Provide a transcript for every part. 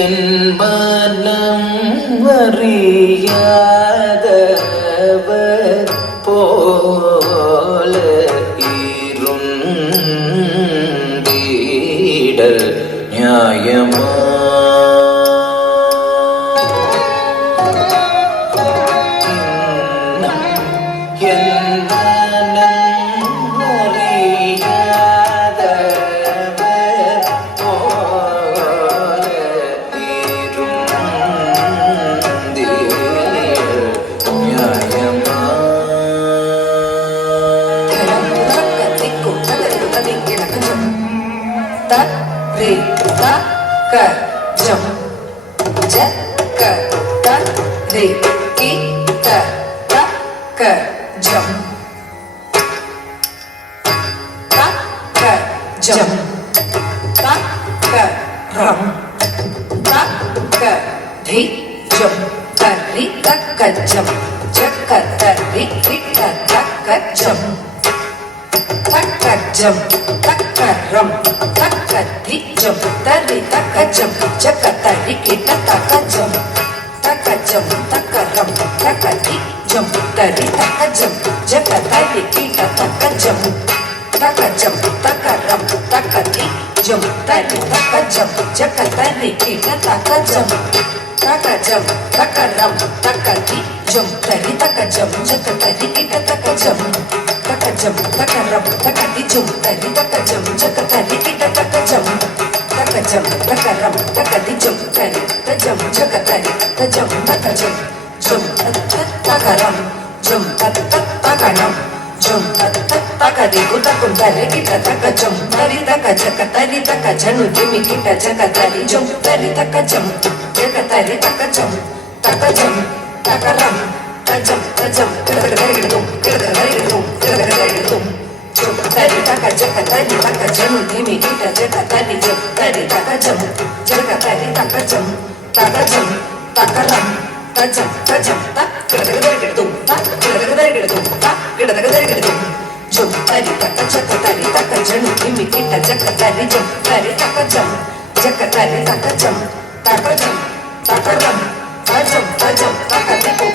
என் மனம் அறியாதவர் போல இருந்தீட நியாயமா re ta ka jam ja ka ta re ki ta ka jam ta ka jam ta ka ram ta ka dhi jam ta ri ta ka jam ja ka ta ri ki ta ka jam takajam takaram takadijam tari takajam jakatari kita takajam takajam takaram takadijam tari takajam jakatari kita takajam takajam takaram takadijam tari takajam jakatari kita takajam takajam takaram takadijam tari takajam jakatari kita takajam takajam takaram takadijum tari takajam jakatari kita takajam takajam takaram takadijum tari takajam jakatari takajam takajam jum takaram jum takaram jum takadi utakun tari kita takajam tari takajam takajanu demi kita jakatari jum tari takajam jakatari takajam takajam takaram tajam tajam kadang-kadang tari takajam tari takajam demi kita jakatari jum tari takajam jakatari takajam takajam takaram tajam tajam tak kadang-kadang jum tari takajam demi kita jakatari jum tari takajam jakatari takajam takajam takaram tajam tajam takatiku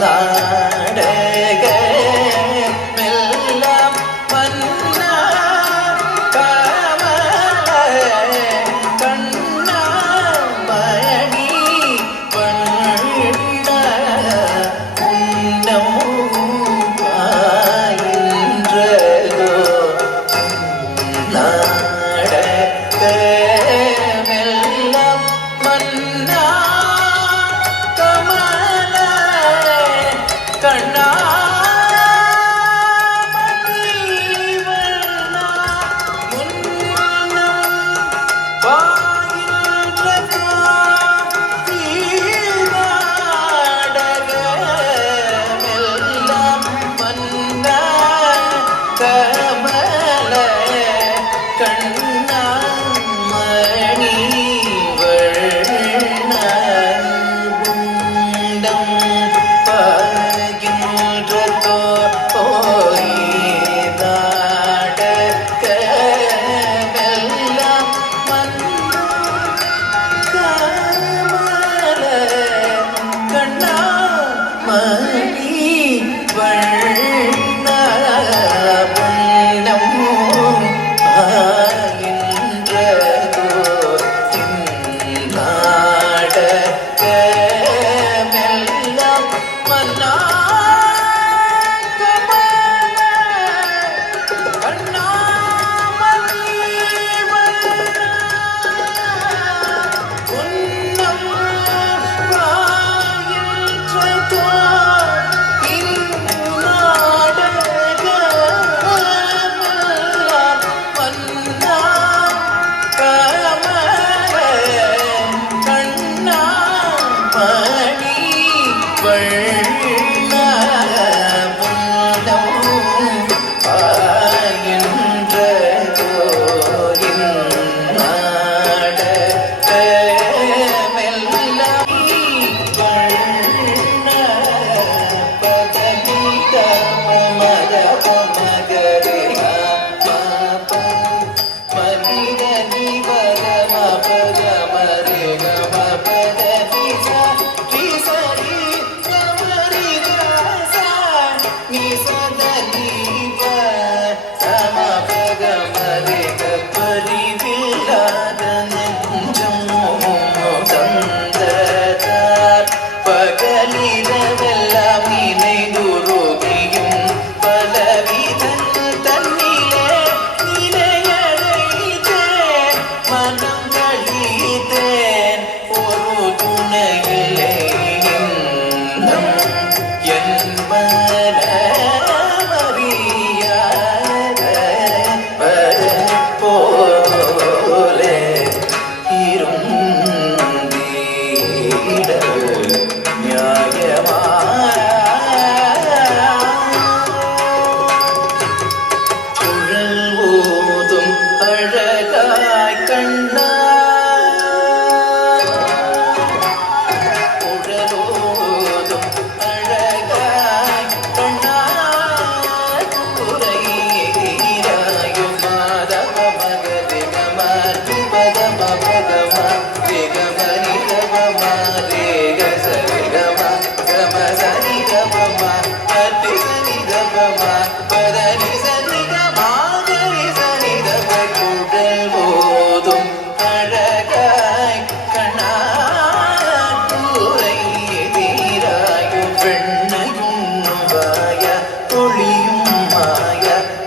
நாடக கண்ணாமணி வண்ணபுண்டம் பகின்றதோ நாடகமெல்லாம் மன்ன கமல கண்ணாமணி வண்ணபுண்டம் ஆகின்றதோ நாடகமெல்லாம் மன்னா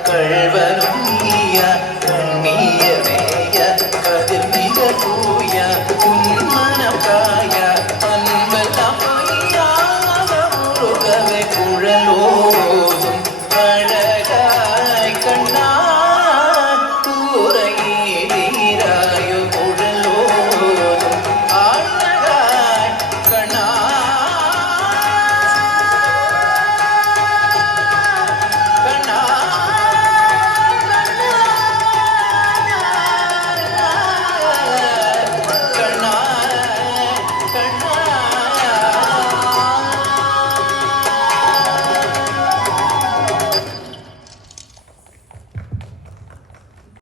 கள்வனும் நீய கண்ணியமேய கதிர் மிக தூய